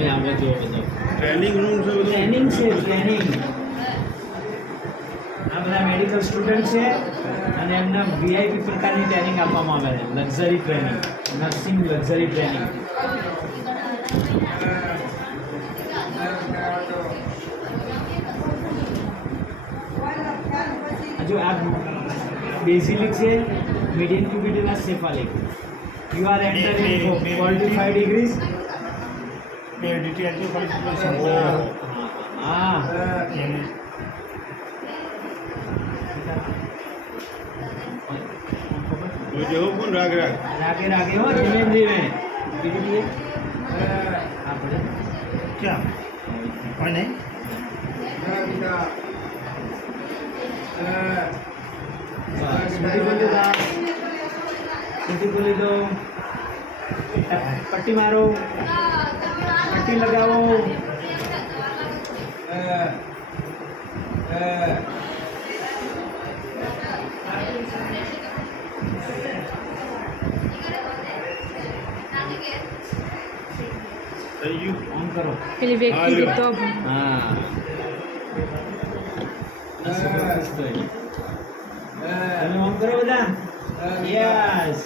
તમે આવો છો બધો ટ્રેનિંગ રૂમ છે બધું. ટ્રેનિંગ છે ટ્રેનિંગ. આ બધા મેડિકલ સ્ટુડન્ટ છે અને એમને વીઆઈપી પ્રકારની ટ્રેનિંગ આપવામાં આવે છે. Luxury training, nursing luxury training. જો આ બેઝિલિક છે, medium cubital cephalic. You are entering 45 degrees. DTH qualification હા જેવો પણ રાગ રાગ રાગે રાગે હો, ધીમે ધીમે. બીજું આપણે ક્યાં કોઈ નહીં. સ્મૃતિ બોલી દો. પટ્ટી મારો, પટ્ટી લગાવો. થઈ ગયું. ઓન કરો. પેલી વ્યક્તિ તો હા તમે ઓન કરો બધા. યસ.